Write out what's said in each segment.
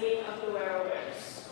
singing of the Where-O-Wheres.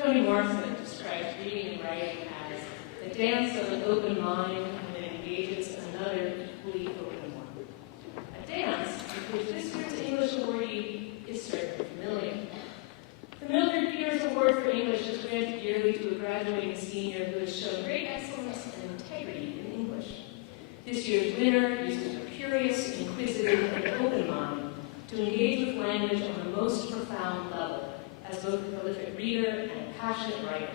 Toni Morrison describes reading and writing as the dance of an open mind that engages another equally open one. A dance with which this year's English awardee is certainly familiar. The Mildred Peters Award for English is granted yearly to a graduating senior who has shown great excellence and integrity in English. This year's winner uses a curious, inquisitive, and open mind to engage with language on the most profound level, as both a prolific reader and a passionate writer.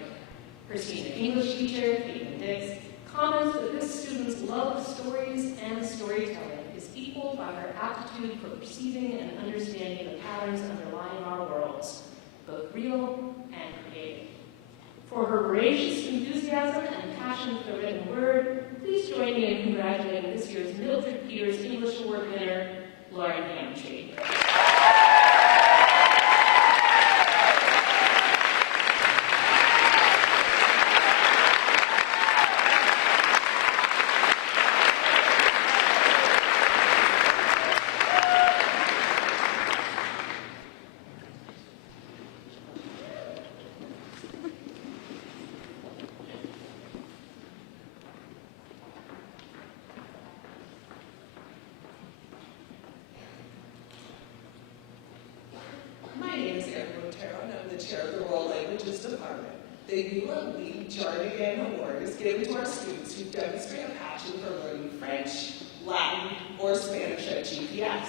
Her senior English teacher, Caitlin Dix, comments that this student's love of stories and storytelling is equaled by her aptitude for perceiving and understanding the patterns underlying our worlds, both real and creative. For her voracious enthusiasm and passion for the written word, please join me in congratulating this year's Mildred Peters English Award winner, Lauren Hamtree. The Eula Lee Jardigan Award is given to our students who demonstrate a passion for learning French, Latin, or Spanish at GPS.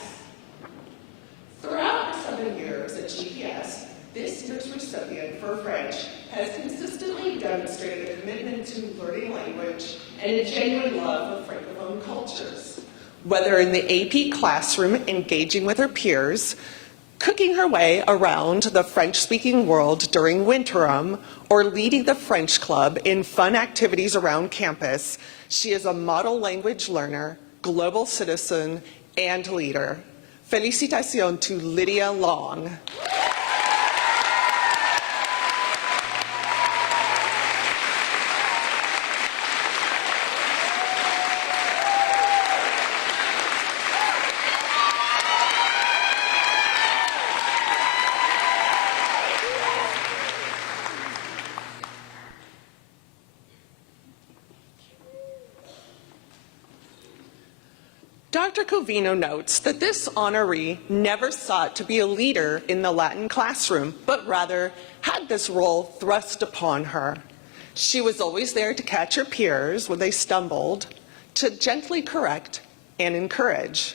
Throughout her 7 years at GPS, this year's recipient for French has consistently demonstrated a commitment to learning language and a genuine love of Francophone cultures. Whether in the AP classroom engaging with her peers, cooking her way around the French-speaking world during winterim, or leading the French Club in fun activities around campus, she is a model language learner, global citizen, and leader. Félicitations to Lydia Long. Dr. Covino notes that this honoree never sought to be a leader in the Latin classroom, but rather had this role thrust upon her. She was always there to catch her peers when they stumbled, to gently correct and encourage.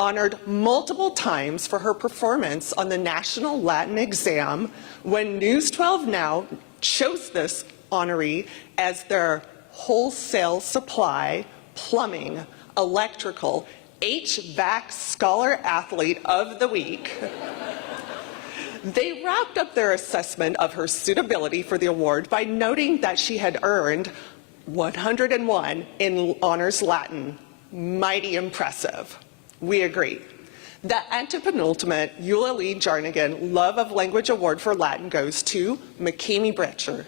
Honored multiple times for her performance on the National Latin exam, when News 12 Now chose this honoree as their wholesale supply, plumbing, electrical, HVAC Scholar Athlete of the Week. They wrapped up their assessment of her suitability for the award by noting that she had earned 101 in honors Latin. Mighty impressive. We agree. The antepenultimate Eula Lee Jarnigan Love of Language Award for Latin goes to McKamey Bretcher.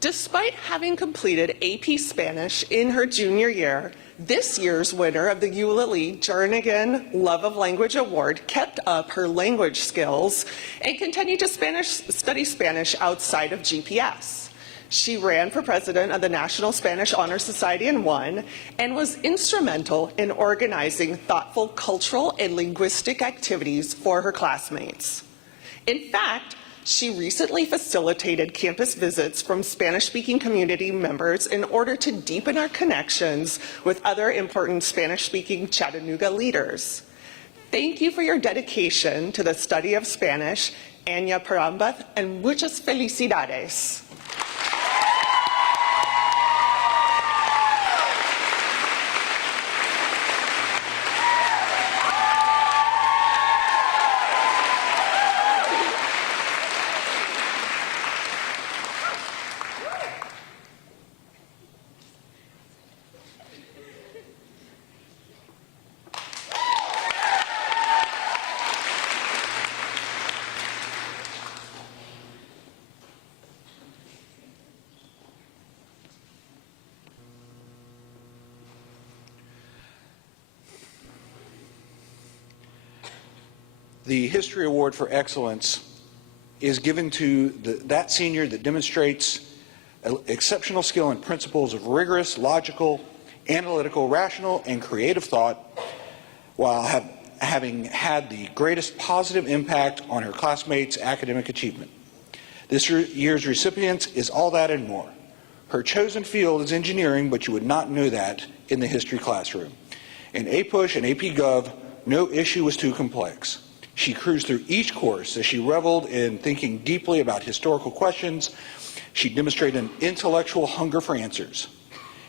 Despite having completed AP Spanish in her junior year, this year's winner of the Eula Lee Jernigan Love of Language Award kept up her language skills and continued to study Spanish outside of GPS. She ran for president of the National Spanish Honor Society and won, and was instrumental in organizing thoughtful cultural and linguistic activities for her classmates. In fact, she recently facilitated campus visits from Spanish-speaking community members in order to deepen our connections with other important Spanish-speaking Chattanooga leaders. Thank you for your dedication to the study of Spanish, Anya Parambath, and muchas felicidades. The History Award for Excellence is given to that senior that demonstrates exceptional skill and principles of rigorous, logical, analytical, rational, and creative thought while having had the greatest positive impact on her classmates' academic achievement. This year's recipient is all that and more. Her chosen field is engineering, but you would not know that in the history classroom. In APUSH and AP Gov, no issue was too complex. She cruised through each course as she reveled in thinking deeply about historical questions. She demonstrated an intellectual hunger for answers.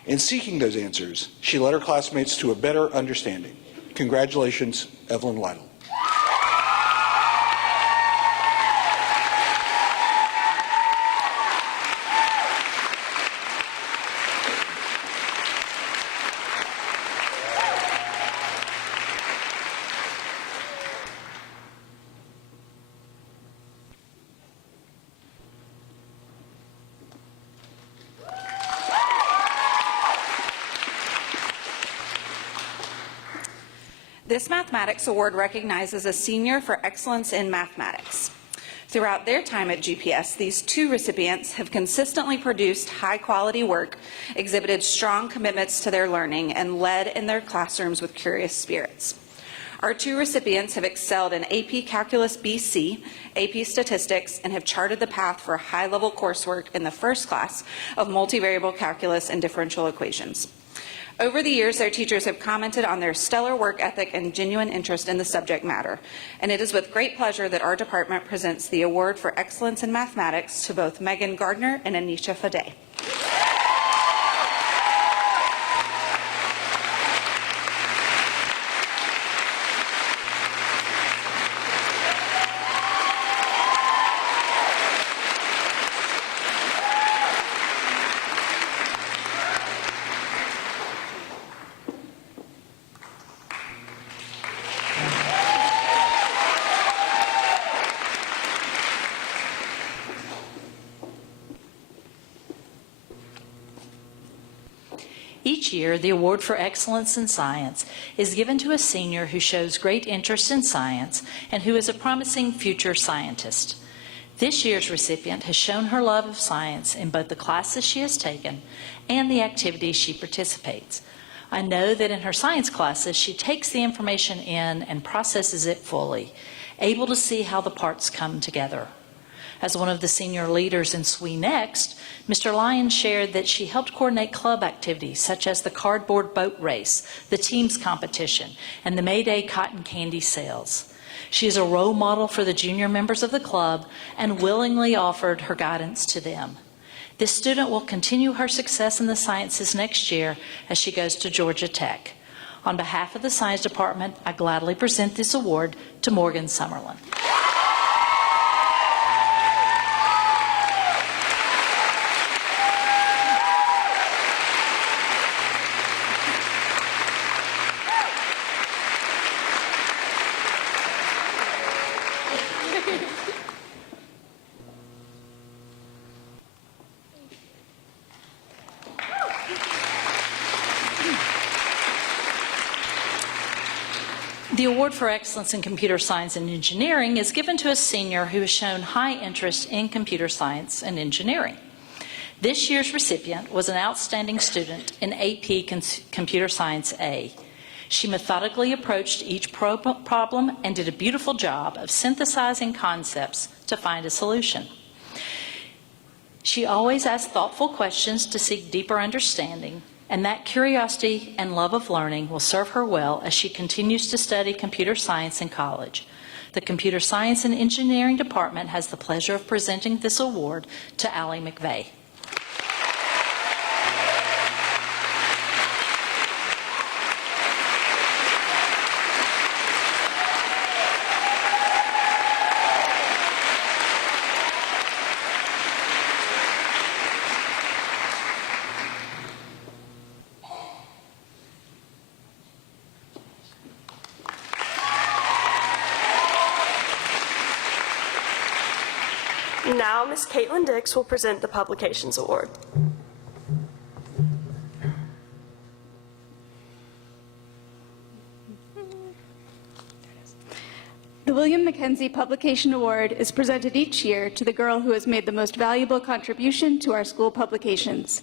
In seeking those answers, she led her classmates to a better understanding. Congratulations, Evelyn Lytle. This Mathematics Award recognizes a senior for excellence in mathematics. Throughout their time at GPS, these two recipients have consistently produced high-quality work, exhibited strong commitments to their learning, and led in their classrooms with curious spirits. Our two recipients have excelled in AP Calculus BC, AP Statistics, and have charted the path for high-level coursework in the first class of multivariable calculus and differential equations. Over the years, their teachers have commented on their stellar work ethic and genuine interest in the subject matter, and it is with great pleasure that our department presents the Award for Excellence in Mathematics to both Megan Gardner and Anisha Fadey. Each year, the Award for Excellence in Science is given to a senior who shows great interest in science and who is a promising future scientist. This year's recipient has shown her love of science in both the classes she has taken and the activities she participates. I know that in her science classes, she takes the information in and processes it fully, able to see how the parts come together. As one of the senior leaders in SWE Next, Mr. Lyons shared that she helped coordinate club activities such as the cardboard boat race, the teams competition, and the May Day cotton candy sales. She is a role model for the junior members of the club and willingly offered her guidance to them. This student will continue her success in the sciences next year as she goes to Georgia Tech. On behalf of the Science Department, I gladly present this award to Morgan Summerlin. The Award for Excellence in Computer Science and Engineering is given to a senior who has shown high interest in computer science and engineering. This year's recipient was an outstanding student in AP Computer Science A. She methodically approached each problem and did a beautiful job of synthesizing concepts to find a solution. She always asked thoughtful questions to seek deeper understanding, and that curiosity and love of learning will serve her well as she continues to study computer science in college. The Computer Science and Engineering Department has the pleasure of presenting this award to Allie McVeigh. Now, Ms. Caitlin Dix will present the Publications Award. The William Mackenzie Publication Award is presented each year to the girl who has made the most valuable contribution to our school publications.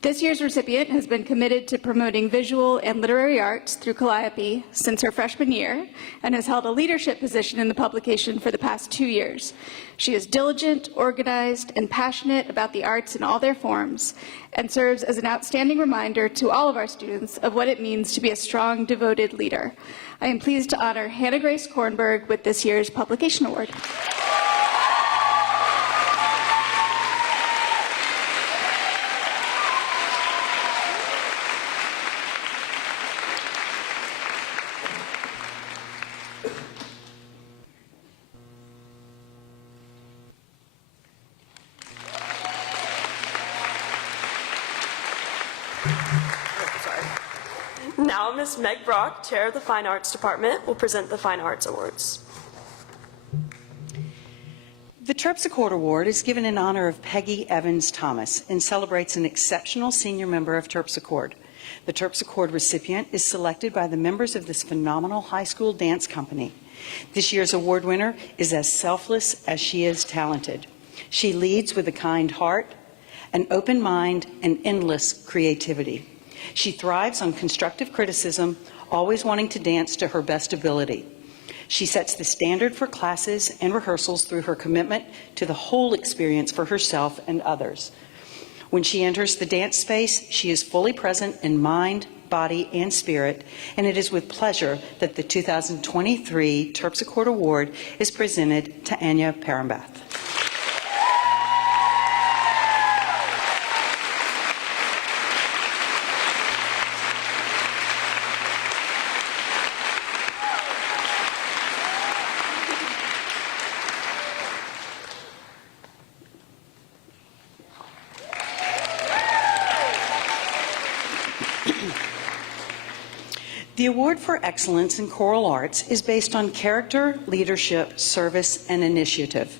This year's recipient has been committed to promoting visual and literary arts through Calliope since her freshman year and has held a leadership position in the publication for the past 2 years. She is diligent, organized, and passionate about the arts in all their forms and serves as an outstanding reminder to all of our students of what it means to be a strong, devoted leader. I am pleased to honor Hannah Grace Kornberg with this year's Publication Award. Now, Ms. Meg Brock, Chair of the Fine Arts Department, will present the Fine Arts Awards. The Terpsichore Award is given in honor of Peggy Evans Thomas and celebrates an exceptional senior member of Terpsichore. The Terpsichore recipient is selected by the members of this phenomenal high school dance company. This year's award winner is as selfless as she is talented. She leads with a kind heart, an open mind, and endless creativity. She thrives on constructive criticism, always wanting to dance to her best ability. She sets the standard for classes and rehearsals through her commitment to the whole experience for herself and others. When she enters the dance space, she is fully present in mind, body, and spirit, and it is with pleasure that the 2023 Terpsichore Award is presented to Anya Parambath. The Award for Excellence in Choral Arts is based on character, leadership, service, and initiative.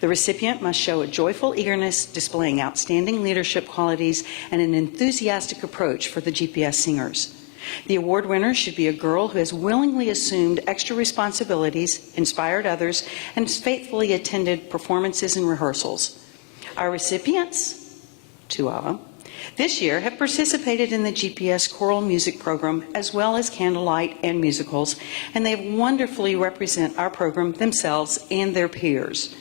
The recipient must show a joyful eagerness, displaying outstanding leadership qualities and an enthusiastic approach for the GPS singers. The award winner should be a girl who has willingly assumed extra responsibilities, inspired others, and has faithfully attended performances and rehearsals. Our recipients, 2 of them, this year have participated in the GPS choral music program as well as candlelight and musicals, and they wonderfully represent our program themselves and their peers.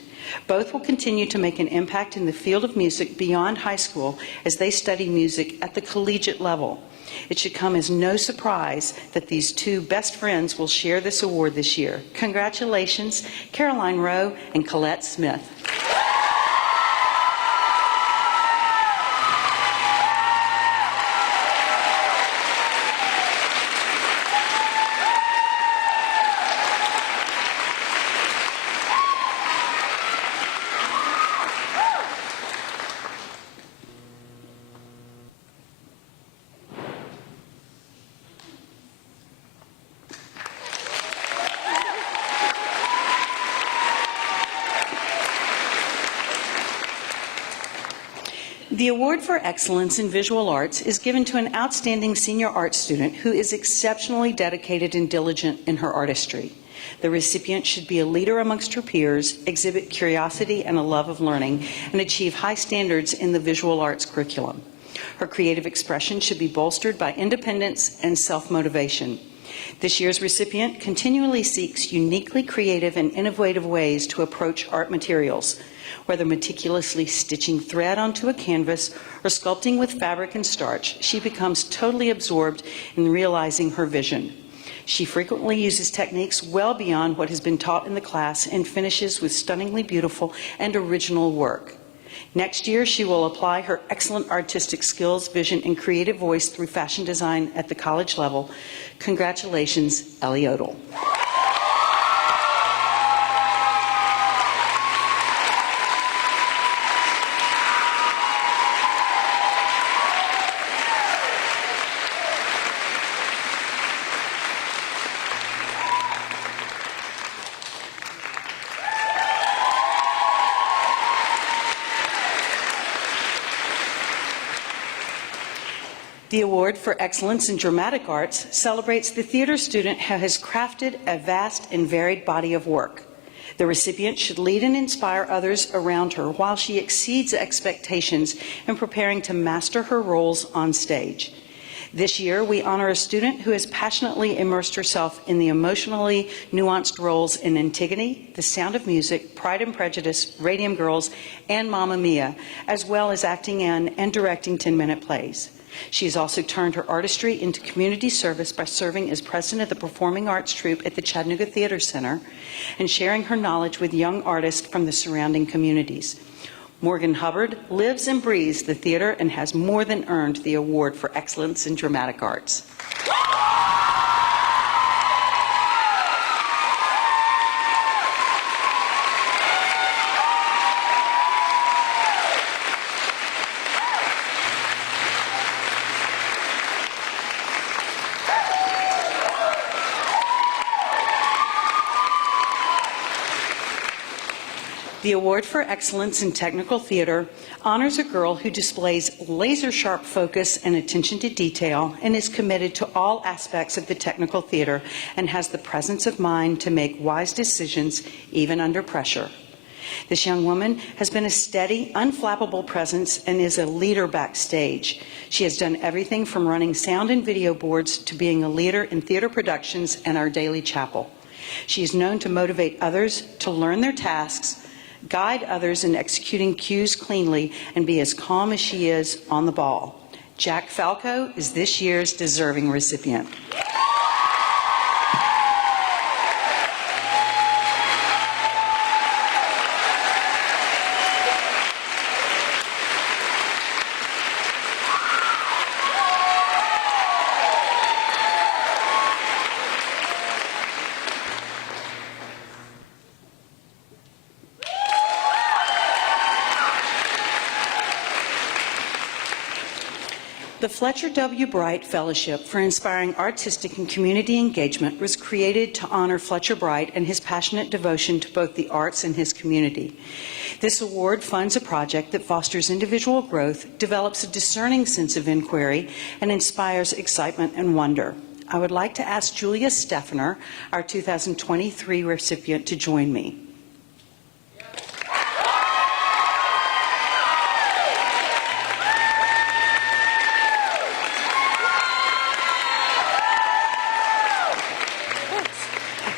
Both will continue to make an impact in the field of music beyond high school as they study music at the collegiate level. It should come as no surprise that these 2 best friends will share this award this year. Congratulations, Caroline Rowe and Colette Smith. The award for excellence in visual arts is given to an outstanding senior art student who is exceptionally dedicated and diligent in her artistry. The recipient should be a leader amongst her peers, exhibit curiosity and a love of learning, and achieve high standards in the visual arts curriculum. Her creative expression should be bolstered by independence and self-motivation. This year's recipient continually seeks uniquely creative and innovative ways to approach art materials. Whether meticulously stitching thread onto a canvas or sculpting with fabric and starch, she becomes totally absorbed in realizing her vision. She frequently uses techniques well beyond what has been taught in the class and finishes with stunningly beautiful and original work. Next year, she will apply her excellent artistic skills, vision, and creative voice through fashion design at the college level. Congratulations, Ellie Odell. The award for excellence in dramatic arts celebrates the theater student who has crafted a vast and varied body of work. The recipient should lead and inspire others around her while she exceeds expectations in preparing to master her roles on stage. This year, we honor a student who has passionately immersed herself in the emotionally nuanced roles in Antigone, The Sound of Music, Pride and Prejudice, Radium Girls, and Mamma Mia, as well as acting in and directing 10-minute plays. She has also turned her artistry into community service by serving as president of the Performing Arts Troupe at the Chattanooga Theater Center and sharing her knowledge with young artists from the surrounding communities. Morgan Hubbard lives and breathes the theater and has more than earned the award for excellence in dramatic arts. The award for excellence in technical theater honors a girl who displays laser-sharp focus and attention to detail and is committed to all aspects of the technical theater and has the presence of mind to make wise decisions even under pressure. This young woman has been a steady, unflappable presence and is a leader backstage. She has done everything from running sound and video boards to being a leader in theater productions and our daily chapel. She is known to motivate others to learn their tasks, guide others in executing cues cleanly, and be as calm as she is on the ball. Jack Falco is this year's deserving recipient. The Fletcher W. Bright Fellowship for Inspiring Artistic and Community Engagement was created to honor Fletcher Bright and his passionate devotion to both the arts and his community. This award funds a project that fosters individual growth, develops a discerning sense of inquiry, and inspires excitement and wonder. I would like to ask Julia Steffner, our 2023 recipient, to join me.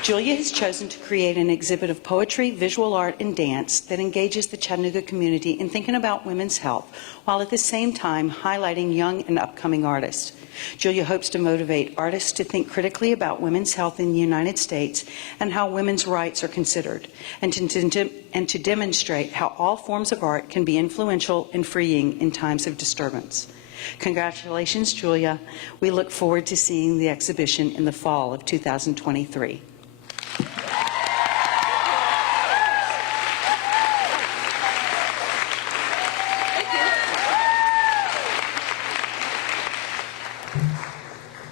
Julia has chosen to create an exhibit of poetry, visual art, and dance that engages the Chattanooga community in thinking about women's health, while at the same time highlighting young and upcoming artists. Julia hopes to motivate artists to think critically about women's health in the United States and how women's rights are considered, and to demonstrate how all forms of art can be influential and freeing in times of disturbance. Congratulations, Julia. We look forward to seeing the exhibition in the fall of 2023.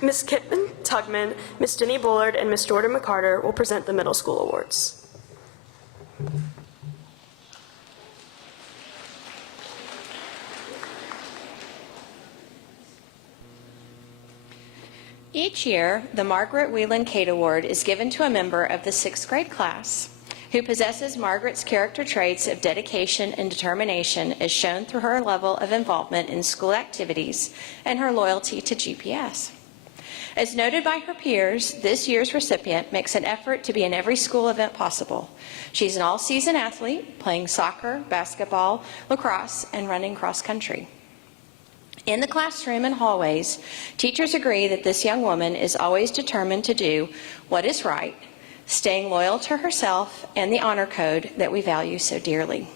Ms. Kipman Tugman, Ms. Denny Bullard, and Ms. Jordan McCarter will present the middle school awards. Each year, the Margaret Whelan Cate Award is given to a member of the 6th grade class who possesses Margaret's character traits of dedication and determination as shown through her level of involvement in school activities and her loyalty to GPS. As noted by her peers, this year's recipient makes an effort to be in every school event possible. She's an all-season athlete, playing soccer, basketball, lacrosse, and running cross-country. In the classroom and hallways, teachers agree that this young woman is always determined to do what is right, staying loyal to herself and the honor code that we value so dearly.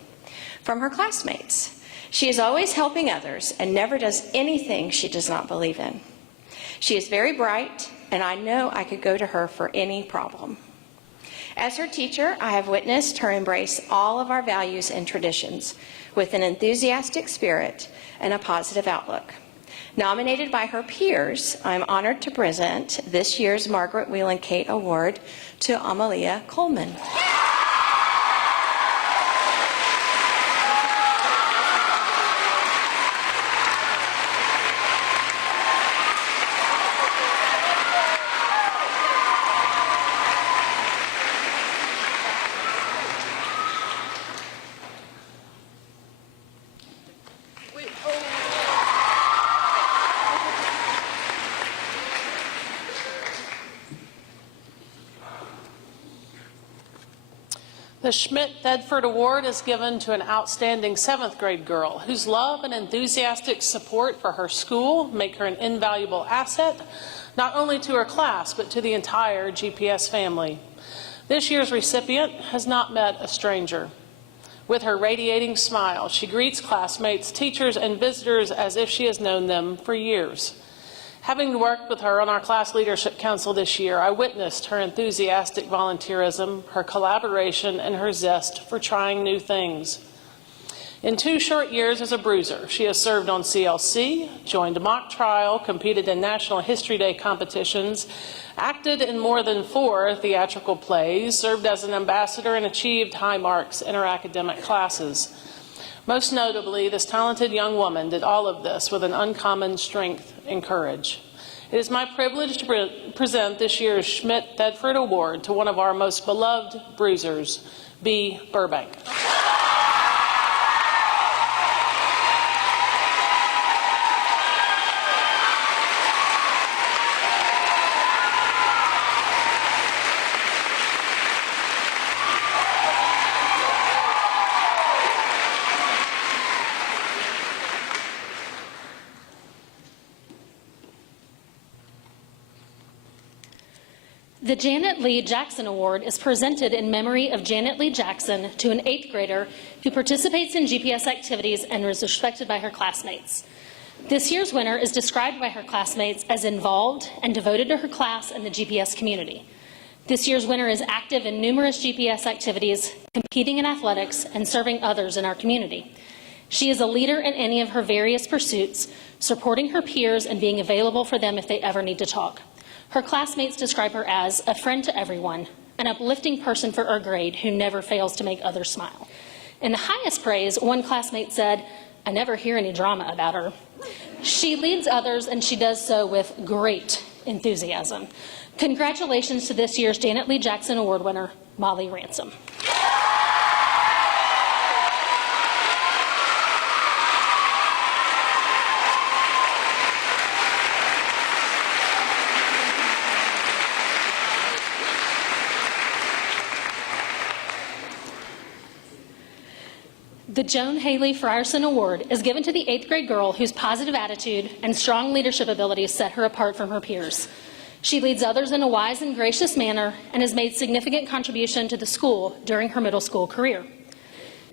From her classmates, she is always helping others and never does anything she does not believe in. She is very bright, and I know I could go to her for any problem. As her teacher, I have witnessed her embrace all of our values and traditions with an enthusiastic spirit and a positive outlook. Nominated by her peers, I'm honored to present this year's Margaret Whelan Cate Award to Amalia Coleman. The Schmidt-Thedford Award is given to an outstanding 7th grade girl whose love and enthusiastic support for her school make her an invaluable asset, not only to her class, but to the entire GPS family. This year's recipient has not met a stranger. With her radiating smile, she greets classmates, teachers, and visitors as if she has known them for years. Having worked with her on our class leadership council this year, I witnessed her enthusiastic volunteerism, her collaboration, and her zest for trying new things. In 2 short years as a bruiser, she has served on CLC, joined a mock trial, competed in National History Day competitions, acted in more than 4 theatrical plays, served as an ambassador, and achieved high marks in her academic classes. Most notably, this talented young woman did all of this with an uncommon strength and courage. It is my privilege to present this year's Schmidt-Thedford Award to one of our most beloved bruisers, B. Burbank. The Janet Lee Jackson Award is presented in memory of Janet Lee Jackson to an 8th grader who participates in GPS activities and is respected by her classmates. This year's winner is described by her classmates as involved and devoted to her class and the GPS community. This year's winner is active in numerous GPS activities, competing in athletics, and serving others in our community. She is a leader in any of her various pursuits, supporting her peers and being available for them if they ever need to talk. Her classmates describe her as a friend to everyone, an uplifting person for her grade who never fails to make others smile. In the highest praise, one classmate said, "I never hear any drama about her." She leads others, and she does so with great enthusiasm. Congratulations to this year's Janet Lee Jackson Award winner, Molly Ransom. The Joan Haley Frierson Award is given to the 8th grade girl whose positive attitude and strong leadership abilities set her apart from her peers. She leads others in a wise and gracious manner and has made significant contribution to the school during her middle school career.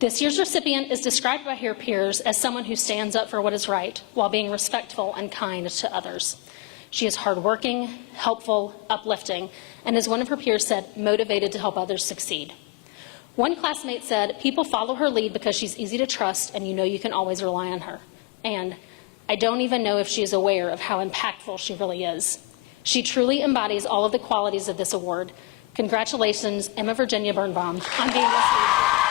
This year's recipient is described by her peers as someone who stands up for what is right while being respectful and kind to others. She is hardworking, helpful, uplifting, and as one of her peers said, motivated to help others succeed. One classmate said, "People follow her lead because she's easy to trust and you know you can always rely on her." And, "I don't even know if she is aware of how impactful she really is." She truly embodies all of the qualities of this award. Congratulations, Emma Virginia Birnbaum, on being this lead.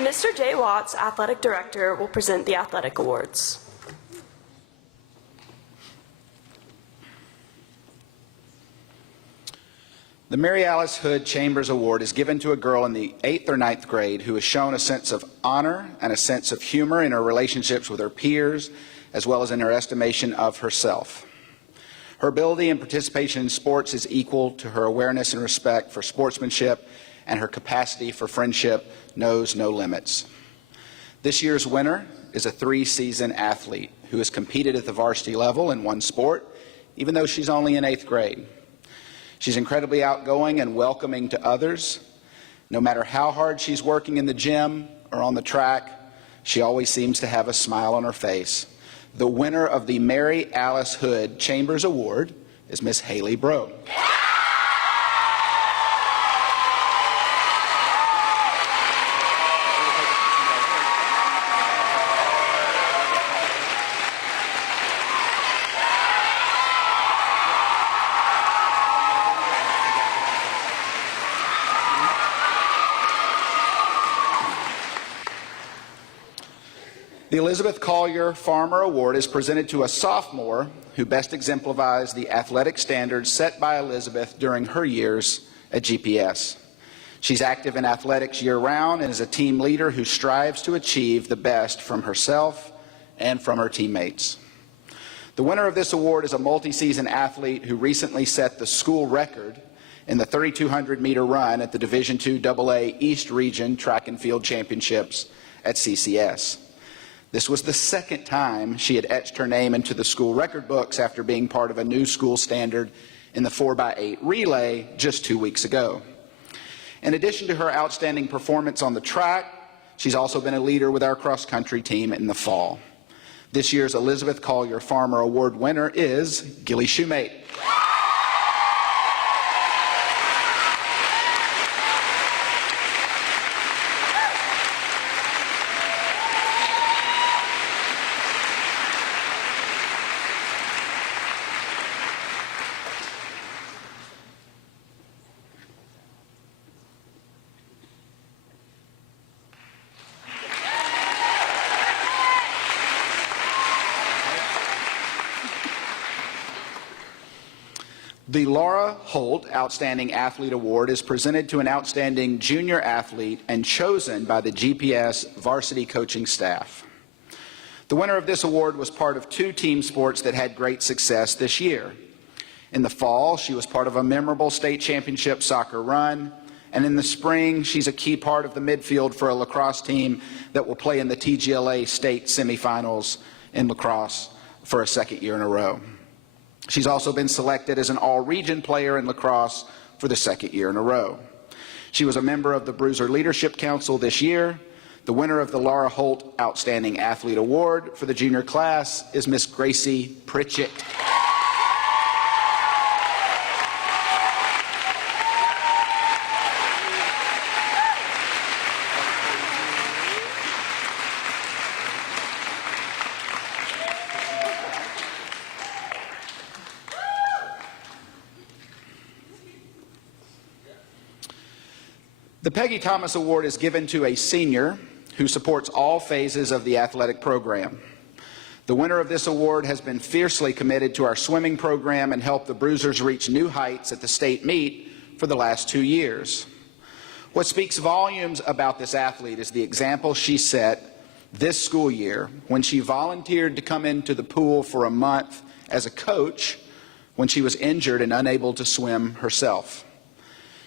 Mr. Jay Watts, Athletic Director, will present the athletic awards. The Mary Alice Hood Chambers Award is given to a girl in the 8th or 9th grade who has shown a sense of honor and a sense of humor in her relationships with her peers, as well as in her estimation of herself. Her ability and participation in sports is equal to her awareness and respect for sportsmanship, and her capacity for friendship knows no limits. This year's winner is a 3-season athlete who has competed at the varsity level in one sport, even though she's only in 8th grade. She's incredibly outgoing and welcoming to others. No matter how hard she's working in the gym or on the track, she always seems to have a smile on her face. The winner of the Mary Alice Hood Chambers Award is Miss Haley Broe. The Elizabeth Collier Farmer Award is presented to a sophomore who best exemplifies the athletic standards set by Elizabeth during her years at GPS. She's active in athletics year-round and is a team leader who strives to achieve the best from herself and from her teammates. The winner of this award is a multi-season athlete who recently set the school record in the 3,200-meter run at the Division II AA East Region Track and Field Championships at CCS. This was the second time she had etched her name into the school record books after being part of a new school standard in the 4x8 relay just 2 weeks ago. In addition to her outstanding performance on the track, she's also been a leader with our cross-country team in the fall. This year's Elizabeth Collier Farmer Award winner is Gilly Shoemate. The Laura Holt Outstanding Athlete Award is presented to an outstanding junior athlete and chosen by the GPS varsity coaching staff. The winner of this award was part of 2 team sports that had great success this year. In the fall, she was part of a memorable state championship soccer run, and in the spring, she's a key part of the midfield for a lacrosse team that will play in the TGLA state semifinals in lacrosse for a second year in a row. She's also been selected as an all-region player in lacrosse for the second year in a row. She was a member of the Bruiser Leadership Council this year. The winner of the Laura Holt Outstanding Athlete Award for the junior class is Miss Gracie Pritchett. The Peggy Thomas Award is given to a senior who supports all phases of the athletic program. The winner of this award has been fiercely committed to our swimming program and helped the Bruisers reach new heights at the state meet for the last 2 years. What speaks volumes about this athlete is the example she set this school year when she volunteered to come into the pool for a month as a coach when she was injured and unable to swim herself.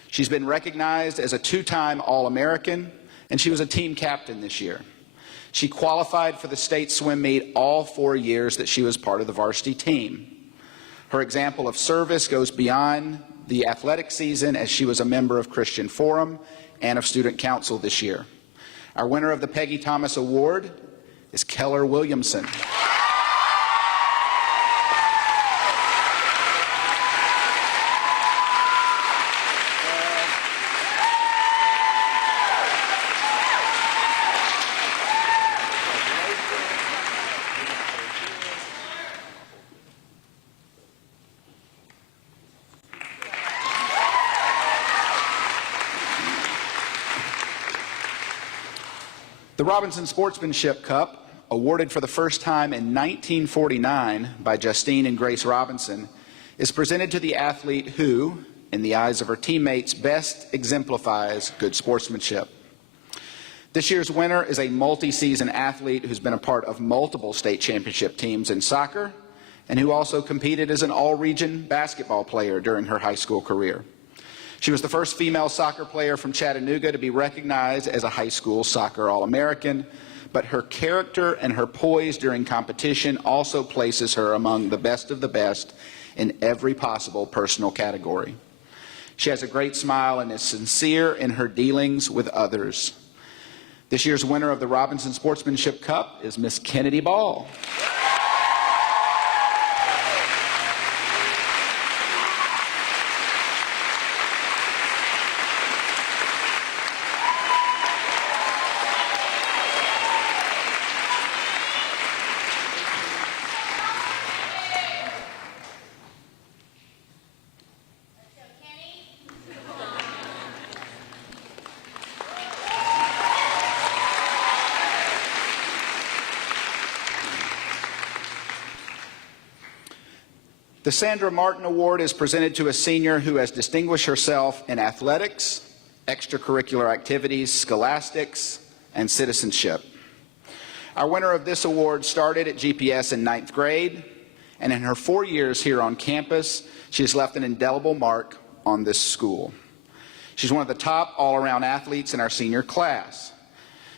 She's been recognized as a 2-time All-American, and she was a team captain this year. She qualified for the state swim meet all 4 years that she was part of the varsity team. Her example of service goes beyond the athletic season, as she was a member of Christian Forum and of Student Council this year. Our winner of the Peggy Thomas Award is Keller Williamson. The Robinson Sportsmanship Cup, awarded for the first time in 1949 by Justine and Grace Robinson, is presented to the athlete who, in the eyes of her teammates, best exemplifies good sportsmanship. This year's winner is a multi-season athlete who's been a part of multiple state championship teams in soccer and who also competed as an all-region basketball player during her high school career. She was the first female soccer player from Chattanooga to be recognized as a high school soccer All-American, but her character and her poise during competition also places her among the best of the best in every possible personal category. She has a great smile and is sincere in her dealings with others. This year's winner of the Robinson Sportsmanship Cup is Miss Kennedy Ball. The Sandra Martin Award is presented to a senior who has distinguished herself in athletics, extracurricular activities, scholastics, and citizenship. Our winner of this award started at GPS in 9th grade, and in her 4 years here on campus, she has left an indelible mark on this school. She's one of the top all-around athletes in our senior class.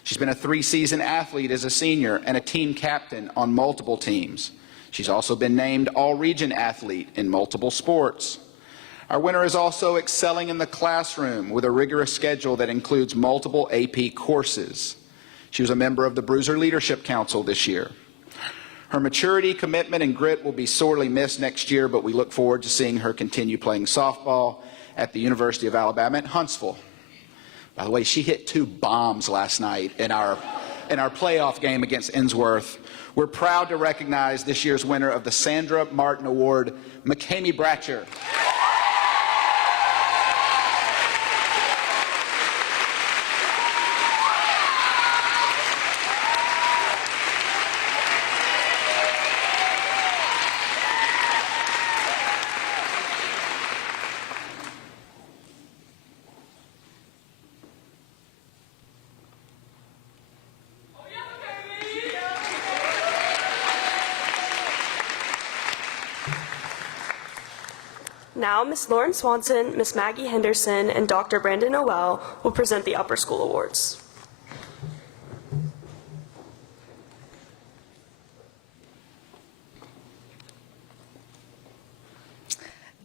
She's been a 3-season athlete as a senior and a team captain on multiple teams. She's also been named all-region athlete in multiple sports. Our winner is also excelling in the classroom with a rigorous schedule that includes multiple AP courses. She was a member of the Bruiser Leadership Council this year. Her maturity, commitment, and grit will be sorely missed next year, but we look forward to seeing her continue playing softball at the University of Alabama at Huntsville. By the way, she hit 2 bombs last night in our playoff game against Innsworth. We're proud to recognize this year's winner of the Sandra Martin Award, McKamey Bratcher. Now, Ms. Lauren Swanson, Ms. Maggie Henderson, and Dr. Brandon Noel will present the Upper School Awards.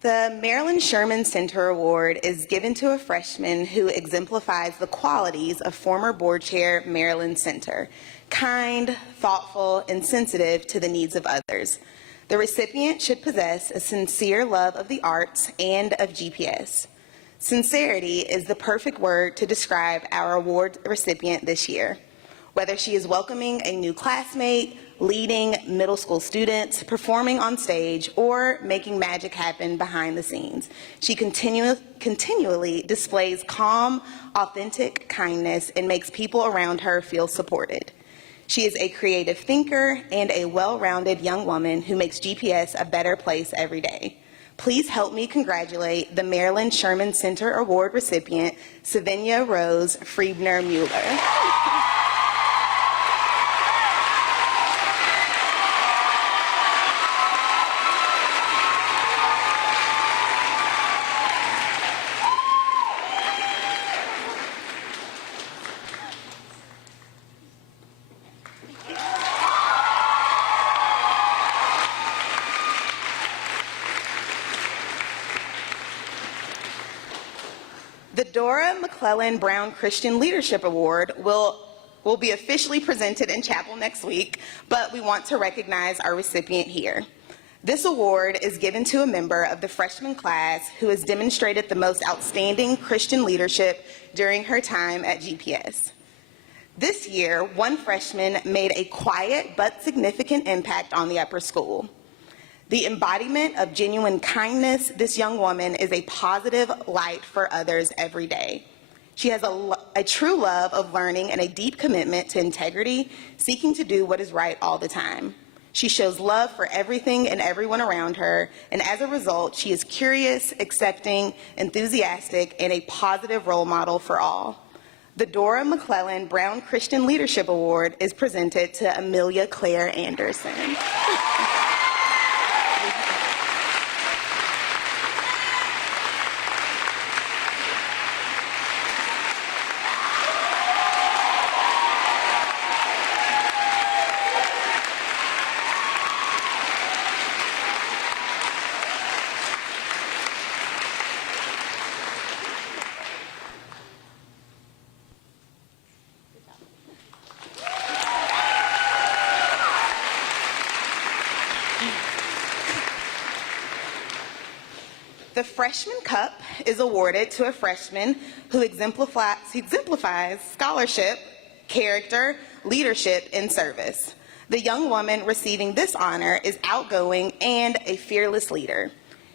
The Marilyn Sherman Center Award is given to a freshman who exemplifies the qualities of former board chair Marilyn Center: kind, thoughtful, and sensitive to the needs of others. The recipient should possess a sincere love of the arts and of GPS. Sincerity is the perfect word to describe our award recipient this year. Whether she is welcoming a new classmate, leading middle school students, performing on stage, or making magic happen behind the scenes. She continually displays calm, authentic kindness and makes people around her feel supported. She is a creative thinker and a well-rounded young woman who makes GPS a better place every day. Please help me congratulate the Maryland Sherman Center Award recipient, Savinia Rose Friebner-Mueller. The Dora McClellan Brown Christian Leadership Award will be officially presented in chapel next week, but we want to recognize our recipient here. This award is given to a member of the freshman class who has demonstrated the most outstanding Christian leadership during her time at GPS. This year, one freshman made a quiet but significant impact on the upper school. The embodiment of genuine kindness, this young woman is a positive light for others every day. She has a true love of learning and a deep commitment to integrity, seeking to do what is right all the time. She shows love for everything and everyone around her, and as a result, she is curious, accepting, enthusiastic, and a positive role model for all. The Dora McClellan Brown Christian Leadership Award is presented to Amelia Claire Anderson. The Freshman Cup is awarded to a freshman who exemplifies scholarship, character, leadership, and service. The young woman receiving this honor is outgoing and a fearless leader.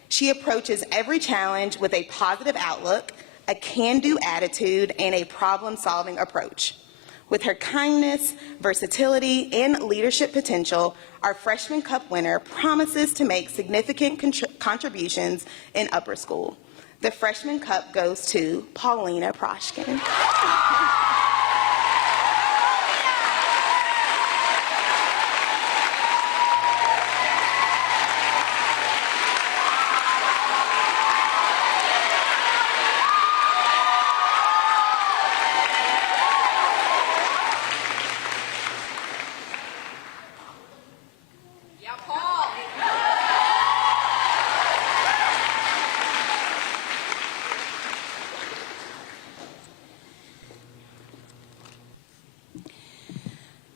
She approaches every challenge with a positive outlook, a can-do attitude, and a problem-solving approach. With her kindness, versatility, and leadership potential, our Freshman Cup winner promises to make significant contributions in upper school. The Freshman Cup goes to Paulina Proshkin.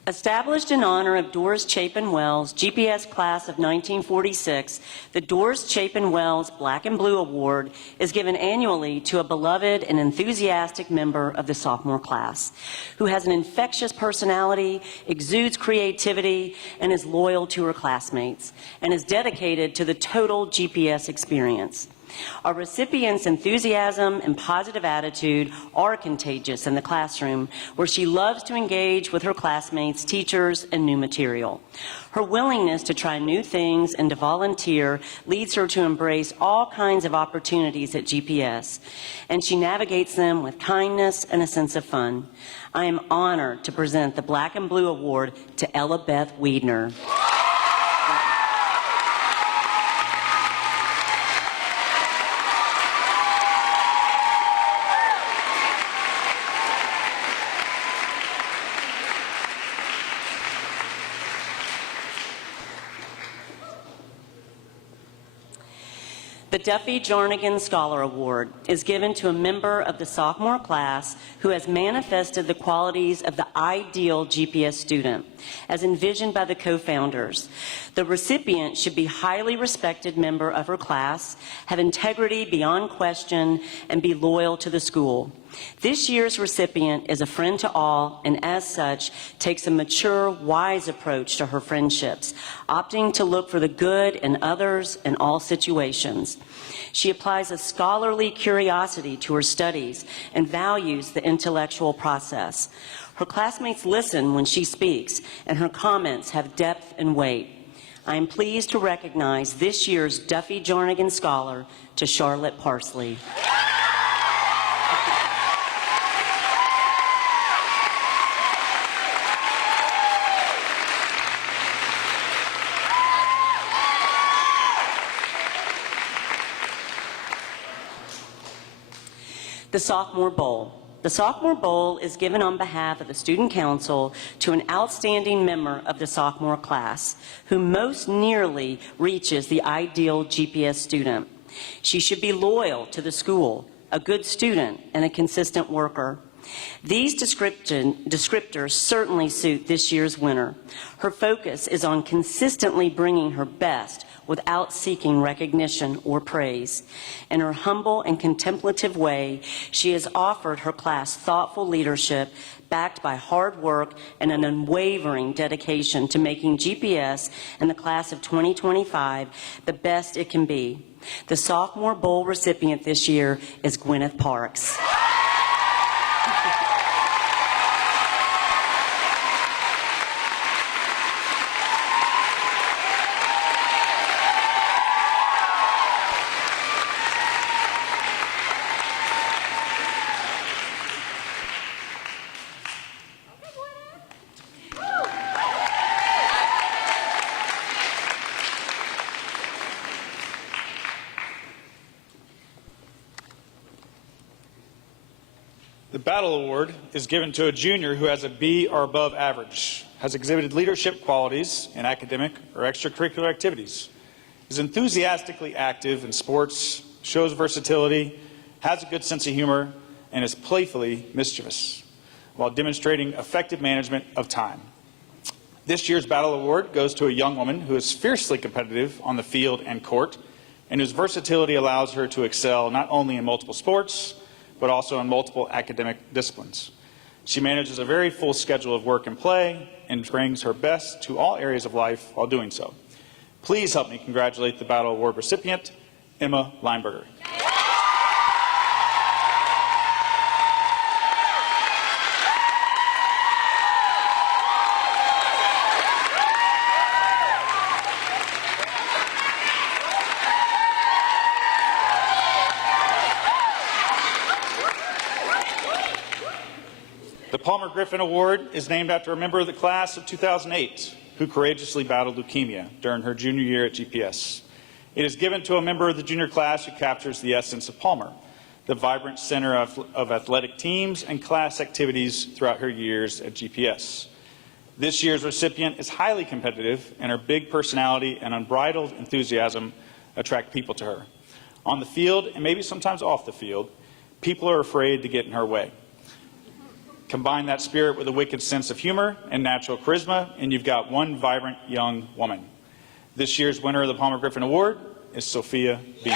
Established in honor of Doris Chapin Wells, GPS class of 1946, the Doris Chapin Wells Black and Blue Award is given annually to a beloved and enthusiastic member of the sophomore class who has an infectious personality, exudes creativity, and is loyal to her classmates, and is dedicated to the total GPS experience. Our recipient's enthusiasm and positive attitude are contagious in the classroom, where she loves to engage with her classmates, teachers, and new material. Her willingness to try new things and to volunteer leads her to embrace all kinds of opportunities at GPS, and she navigates them with kindness and a sense of fun. I am honored to present the Black and Blue Award to Ella Beth Wiedner. The Duffy Jarnigan Scholar Award is given to a member of the sophomore class who has manifested the qualities of the ideal GPS student, as envisioned by the co-founders. The recipient should be a highly respected member of her class, have integrity beyond question, and be loyal to the school. This year's recipient is a friend to all and as such takes a mature, wise approach to her friendships, opting to look for the good in others in all situations. She applies a scholarly curiosity to her studies and values the intellectual process. Her classmates listen when she speaks, and her comments have depth and weight. I am pleased to recognize this year's Duffy Jarnigan Scholar to Charlotte Parsley. The Sophomore Bowl. The Sophomore Bowl is given on behalf of the Student Council to an outstanding member of the sophomore class who most nearly reaches the ideal GPS student. She should be loyal to the school, a good student, and a consistent worker. These descriptors certainly suit this year's winner. Her focus is on consistently bringing her best without seeking recognition or praise. In her humble and contemplative way, she has offered her class thoughtful leadership backed by hard work and an unwavering dedication to making GPS and the class of 2025 the best it can be. The Sophomore Bowl recipient this year is Gwyneth Parks. The Battle Award is given to a junior who has a B or above average, has exhibited leadership qualities in academic or extracurricular activities, is enthusiastically active in sports, shows versatility, has a good sense of humor, and is playfully mischievous, while demonstrating effective management of time. This year's Battle Award goes to a young woman who is fiercely competitive on the field and court, and whose versatility allows her to excel not only in multiple sports, but also in multiple academic disciplines. She manages a very full schedule of work and play and brings her best to all areas of life while doing so. Please help me congratulate the Battle Award recipient, Emma Lineberger. The Palmer Griffin Award is named after a member of the class of 2008 who courageously battled leukemia during her junior year at GPS. It is given to a member of the junior class who captures the essence of Palmer, the vibrant center of athletic teams and class activities throughout her years at GPS. This year's recipient is highly competitive, and her big personality and unbridled enthusiasm attract people to her. On the field, and maybe sometimes off the field, people are afraid to get in her way. Combine that spirit with a wicked sense of humor and natural charisma, and you've got one vibrant young woman. This year's winner of the Palmer Griffin Award is Sophia Bean.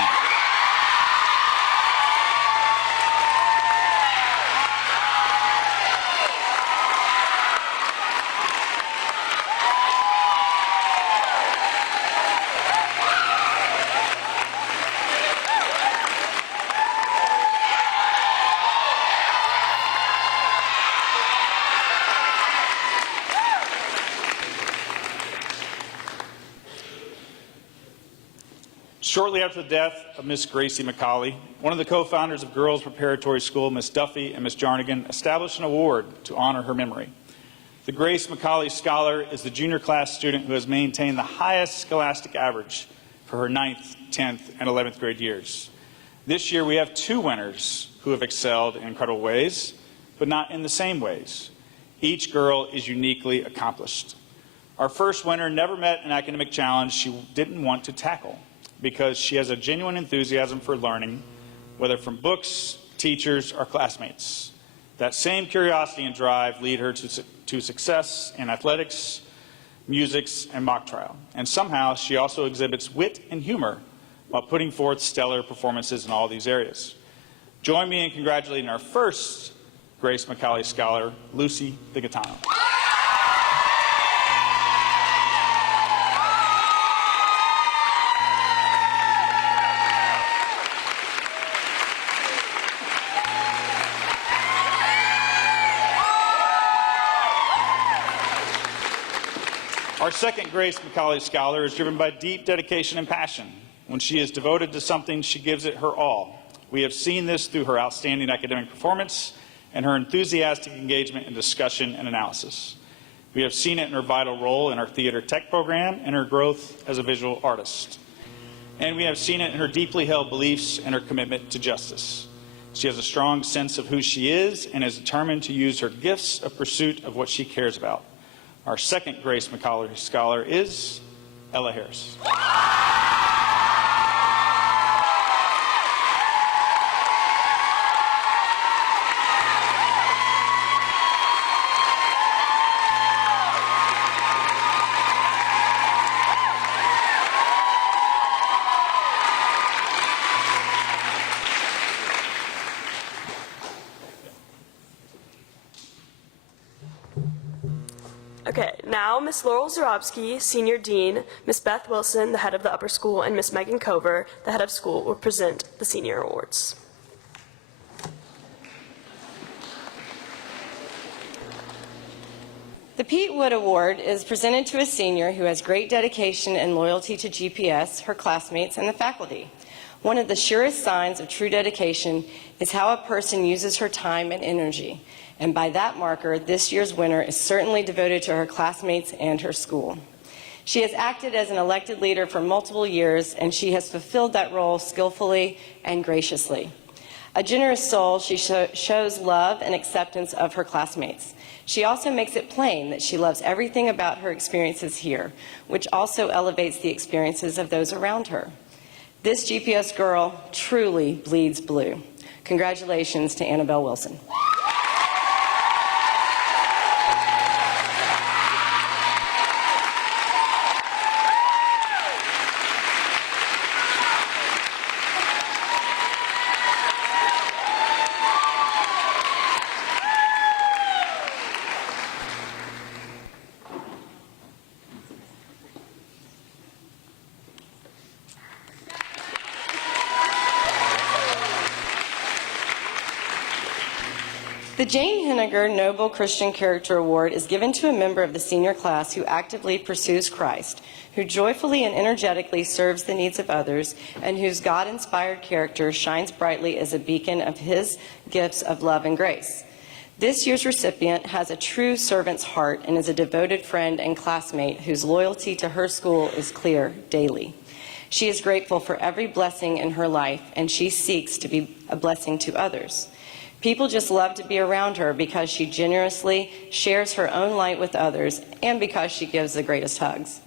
Shortly after the death of Miss Gracie McCauley, one of the co-founders of Girls Preparatory School, Miss Duffy and Miss Jarnigan, established an award to honor her memory. The Grace McCauley Scholar is the junior class student who has maintained the highest scholastic average for her 9th, 10th, and 11th grade years. This year we have two winners who have excelled in incredible ways, but not in the same ways. Each girl is uniquely accomplished. Our first winner never met an academic challenge she didn't want to tackle, because she has a genuine enthusiasm for learning, whether from books, teachers, or classmates. That same curiosity and drive lead her to success in athletics, music, and mock trial. And somehow she also exhibits wit and humor while putting forth stellar performances in all these areas. Join me in congratulating our first Grace Macaulay Scholar, Lucy Bigatano. Our second Grace Macaulay Scholar is driven by deep dedication and passion. When she is devoted to something, she gives it her all. We have seen this through her outstanding academic performance and her enthusiastic engagement in discussion and analysis. We have seen it in her vital role in our theater tech program and her growth as a visual artist. And we have seen it in her deeply held beliefs and her commitment to justice. She has a strong sense of who she is and is determined to use her gifts of pursuit of what she cares about. Our second Grace Macaulay Scholar is Ella Harris. Okay, now Miss Laurel Zarobsky, Senior Dean, Miss Beth Wilson, the head of the upper school, and Miss Megan Cover, the head of school, will present the senior awards. The Pete Wood Award is presented to a senior who has great dedication and loyalty to GPS, her classmates, and the faculty. One of the surest signs of true dedication is how a person uses her time and energy. And by that marker, this year's winner is certainly devoted to her classmates and her school. She has acted as an elected leader for multiple years, and she has fulfilled that role skillfully and graciously. A generous soul, she shows love and acceptance of her classmates. She also makes it plain that she loves everything about her experiences here, which also elevates the experiences of those around her. This GPS girl truly bleeds blue. Congratulations to Annabelle Wilson. The Jane Henniger Noble Christian Character Award is given to a member of the senior class who actively pursues Christ, who joyfully and energetically serves the needs of others, and whose God-inspired character shines brightly as a beacon of his gifts of love and grace. This year's recipient has a true servant's heart and is a devoted friend and classmate whose loyalty to her school is clear daily. She is grateful for every blessing in her life, and she seeks to be a blessing to others. People just love to be around her because she generously shares her own light with others and because she gives the greatest hugs.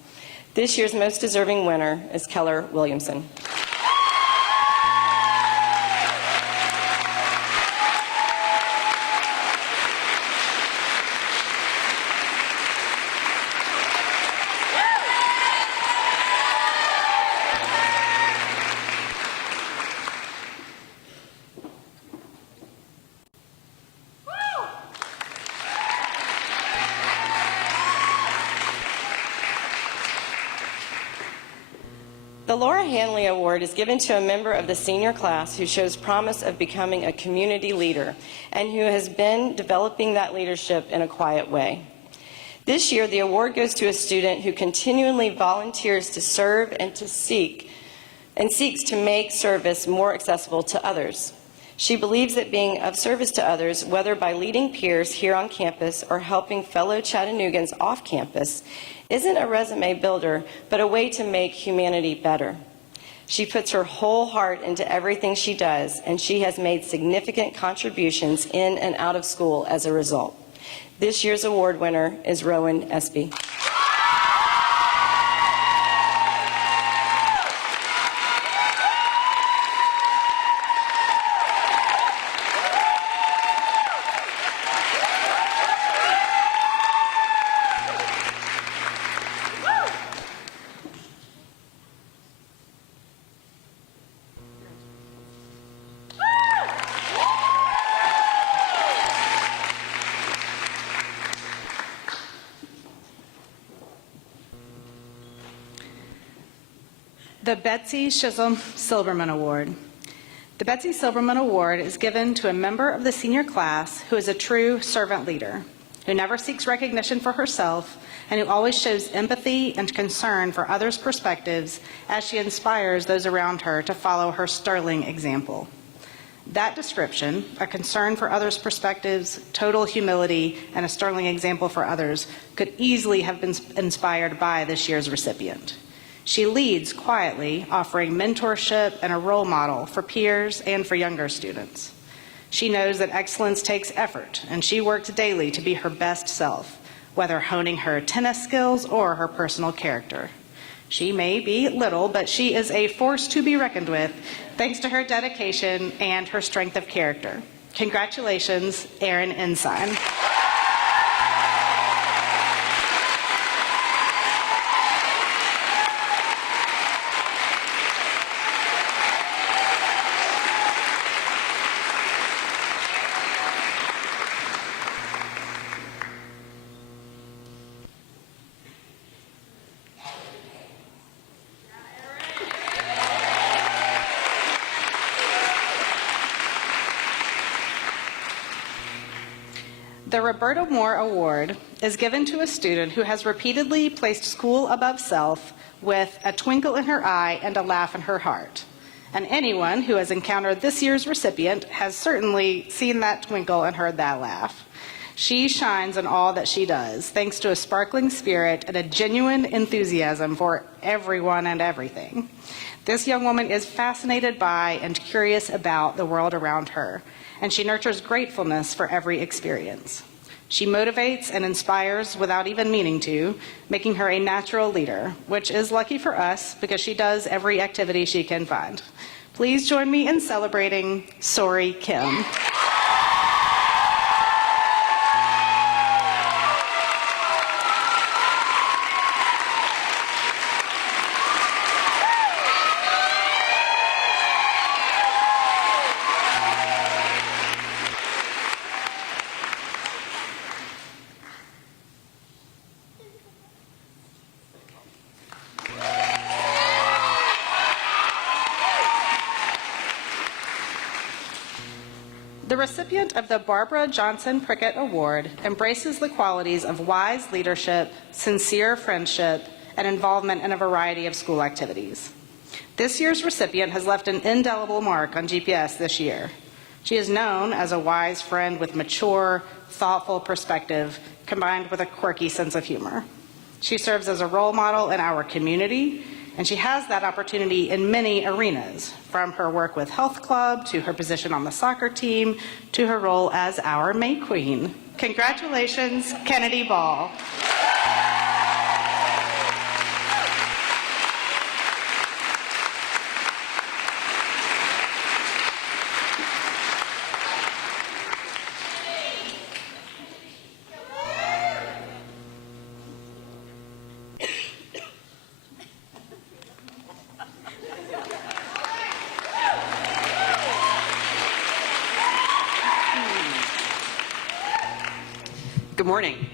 This year's most deserving winner is Keller Williamson. The Laura Hanley Award is given to a member of the senior class who shows promise of becoming a community leader and who has been developing that leadership in a quiet way. This year, the award goes to a student who continually volunteers to serve and seeks to make service more accessible to others. She believes that being of service to others, whether by leading peers here on campus or helping fellow Chattanoogan's off campus, isn't a resume builder, but a way to make humanity better. She puts her whole heart into everything she does, and she has made significant contributions in and out of school as a result. This year's award winner is Rowan Espy. The Betsy Chisholm Silberman Award. The Betsy Silberman Award is given to a member of the senior class who is a true servant leader, who never seeks recognition for herself, and who always shows empathy and concern for others' perspectives as she inspires those around her to follow her sterling example. That description, a concern for others' perspectives, total humility, and a sterling example for others, could easily have been inspired by this year's recipient. She leads quietly, offering mentorship and a role model for peers and for younger students. She knows that excellence takes effort, and she works daily to be her best self, whether honing her tennis skills or her personal character. She may be little, but she is a force to be reckoned with, thanks to her dedication and her strength of character. Congratulations, Erin Ensign. The Roberta Moore Award is given to a student who has repeatedly placed school above self with a twinkle in her eye and a laugh in her heart. And anyone who has encountered this year's recipient has certainly seen that twinkle and heard that laugh. She shines in all that she does, thanks to a sparkling spirit and a genuine enthusiasm for everyone and everything. This young woman is fascinated by and curious about the world around her, and she nurtures gratefulness for every experience. She motivates and inspires without even meaning to, making her a natural leader, which is lucky for us because she does every activity she can find. Please join me in celebrating Sori Kim. The recipient of the Barbara Johnson Prickett Award embraces the qualities of wise leadership, sincere friendship, and involvement in a variety of school activities. This year's recipient has left an indelible mark on GPS this year. She is known as a wise friend with mature, thoughtful perspective combined with a quirky sense of humor. She serves as a role model in our community, and she has that opportunity in many arenas, from her work with Health Club, to her position on the soccer team, to her role as our May Queen. Congratulations, Kennedy Ball. Good morning.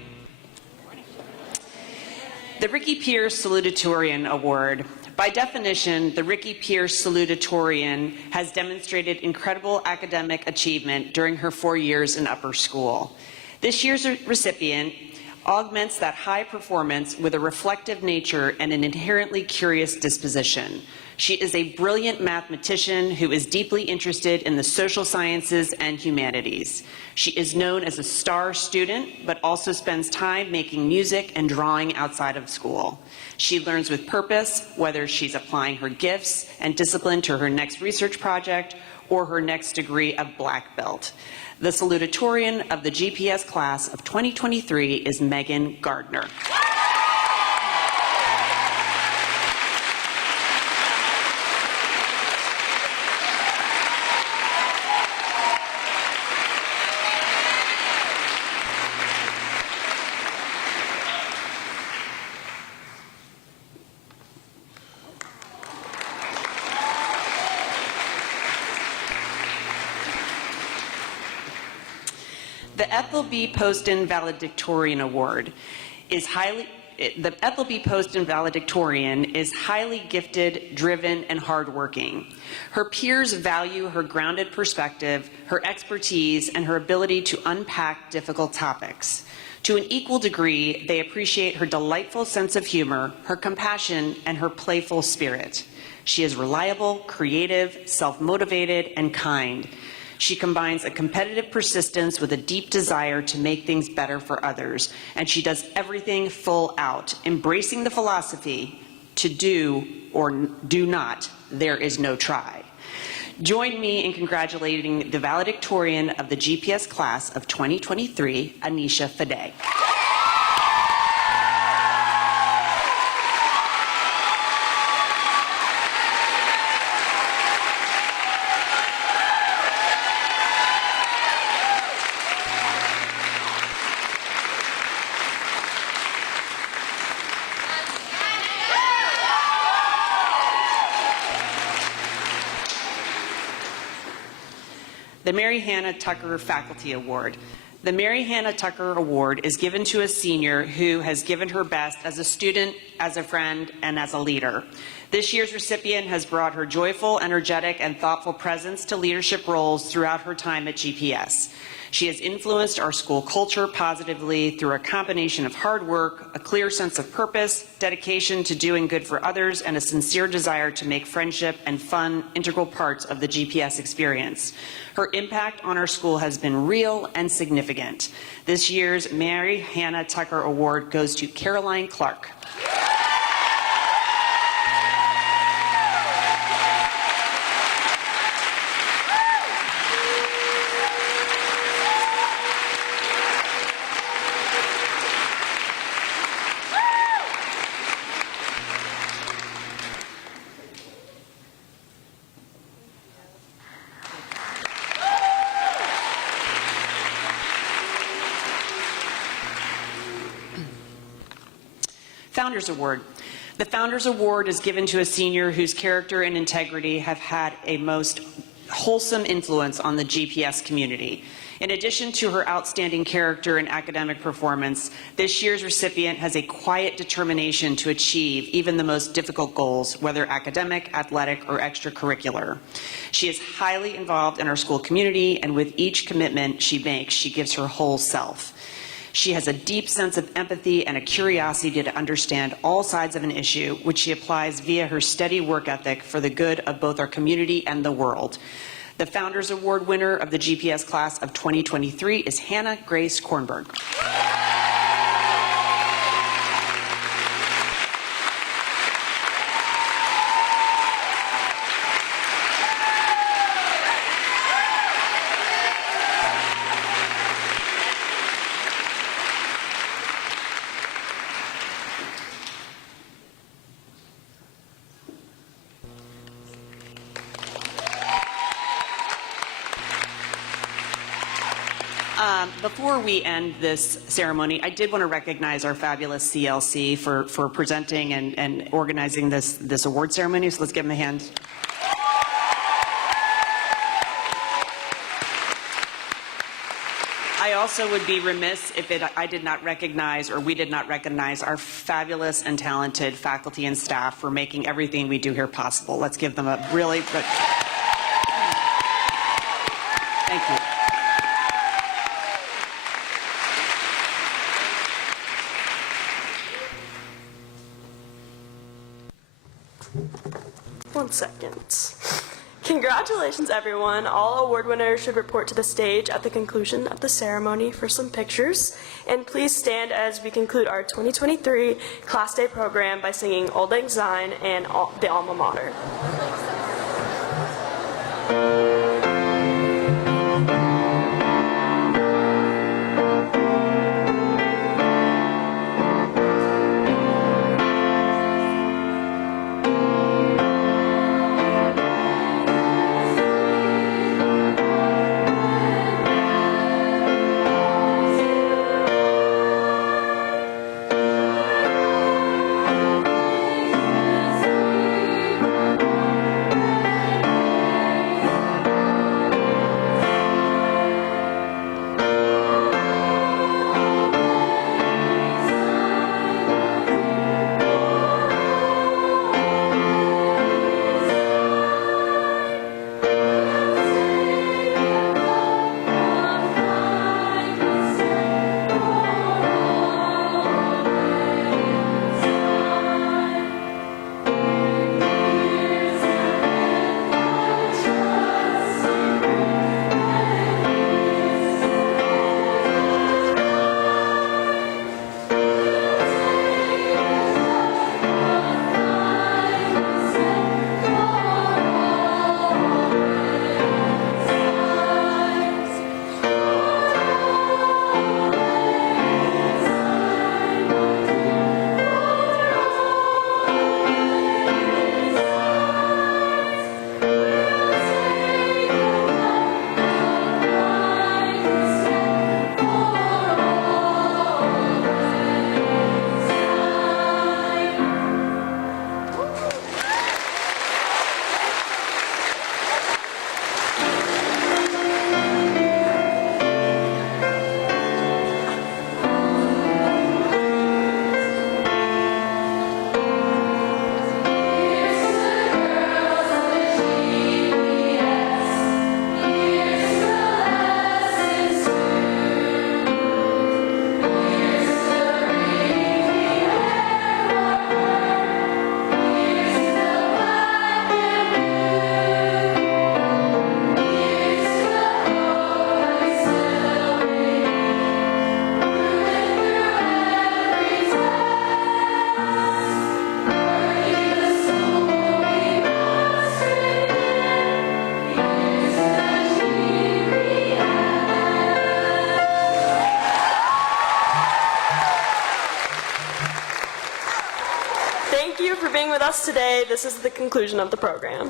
The Ricky Pierce Salutatorian Award. By definition, the Ricky Pierce Salutatorian has demonstrated incredible academic achievement during her 4 years in upper school. This year's recipient augments that high performance with a reflective nature and an inherently curious disposition. She is a brilliant mathematician who is deeply interested in the social sciences and humanities. She is known as a star student, but also spends time making music and drawing outside of school. She learns with purpose, whether she's applying her gifts and discipline to her next research project or her next degree of black belt. The salutatorian of the GPS class of 2023 is Megan Gardner. The Ethel B. Poston Valedictorian Award is The Ethel B. Poston valedictorian is highly gifted, driven, and hardworking. Her peers value her grounded perspective, her expertise, and her ability to unpack difficult topics. To an equal degree, they appreciate her delightful sense of humor, her compassion, and her playful spirit. She is reliable, creative, self-motivated, and kind. She combines a competitive persistence with a deep desire to make things better for others, and she does everything full out, embracing the philosophy, to do or do not, there is no try. Join me in congratulating the valedictorian of the GPS class of 2023, Anisha Fade. The Mary Hannah Tucker Faculty Award. The Mary Hannah Tucker Award is given to a senior who has given her best as a student, as a friend, and as a leader. This year's recipient has brought her joyful, energetic, and thoughtful presence to leadership roles throughout her time at GPS. She has influenced our school culture positively through a combination of hard work, a clear sense of purpose, dedication to doing good for others, and a sincere desire to make friendship and fun integral parts of the GPS experience. Her impact on our school has been real and significant. This year's Mary Hannah Tucker Award goes to Caroline Clark. Founders Award. The Founders Award is given to a senior whose character and integrity have had a most wholesome influence on the GPS community. In addition to her outstanding character and academic performance, this year's recipient has a quiet determination to achieve even the most difficult goals, whether academic, athletic, or extracurricular. She is highly involved in our school community, and with each commitment she makes, she gives her whole self. She has a deep sense of empathy and a curiosity to understand all sides of an issue, which she applies via her steady work ethic for the good of both our community and the world. The Founders Award winner of the GPS class of 2023 is Hannah Grace Kornberg. Before we end this ceremony, I did want to recognize our fabulous CLC for presenting and organizing this award ceremony, so let's give them a hand. I also would be remiss if I did not recognize, or we did not recognize, our fabulous and talented faculty and staff for making everything we do here possible. Let's give them a really good... Thank you. One second. Congratulations, everyone. All award winners should report to the stage at the conclusion of the ceremony for some pictures. And please stand as we conclude our 2023 Class Day program by singing Old Lang Syne and the Alma Mater. with us today. This is the conclusion of the program.